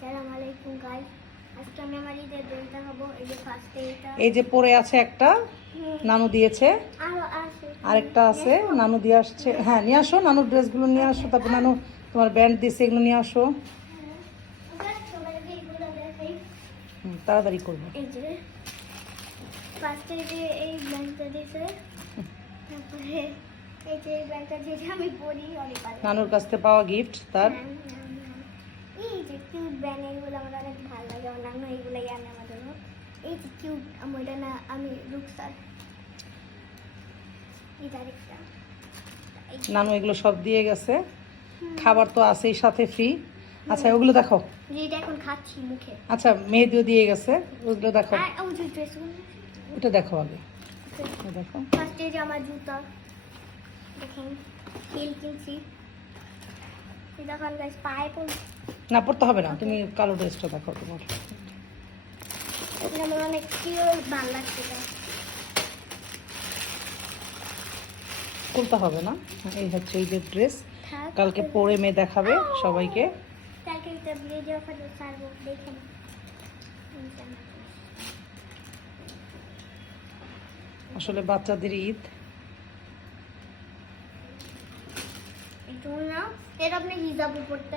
আসসালামু আলাইকুম গাইস, আজকে আমি আমার ঈদের ড্রেস দেখাবো। এই যে ফার্স্টে এটা, এই যে পরে আছে একটা, নানু দিয়েছে। আরো আছে, আরেকটা আছে, নানু দিয়ে আসছে। হ্যাঁ, নিয়ে আসো নানুর ড্রেসগুলো নিয়ে আসো। তারপর নানু তোমার ব্যান্ড দিয়েছে, এগুলো নিয়ে আসো। তাড়াতাড়ি করবো। এই যে ফার্স্টে যে এই ব্যান্ডটা দিয়েছে, তারপরে এই যে ব্যান্ডটা যেটা আমি পরি অনেক ভালো। নানুর কাছ থেকে পাওয়া গিফট তার। এই যে কিউট ব্যান্ড, এগুলো আমার অনেক ভালো লাগে। আমার নানু এগুলোই আনে আমার জন্য। এই যে কিউট, আমার এটা না, আমি রুকসার এটা আরেকটা। নানু এগুলো সব দিয়ে গেছে। খাবার তো আছেই সাথে ফ্রি। আচ্ছা ওগুলো দেখো। যেটা এখন খাচ্ছি মুখে। আচ্ছা মেহেদিও দিয়ে গেছে, ওগুলো দেখো। আর ওই যে ড্রেসগুলো ওটা দেখো আগে, ওটা দেখো। ফার্স্টে যে আমার জুতা দেখেন, হিল কিনছি। দেখুন গাইস, পায়ে না পড়তে হবে না, তুমি কালো ড্রেসটা দেখো তোমার। আমার অনেক কিউট ভালো লাগছে এটা। খুলতে হবে না। এই হচ্ছে এই যে ড্রেস, থাক, কালকে পরে মেয়ে দেখাবে সবাইকে। কালকে এটা ব্লেজে অফার ছাড়বো, দেখেন। আসলে বাচ্চাদের ঈদ। একটু না, এটা আপনি হিজাব পড়তে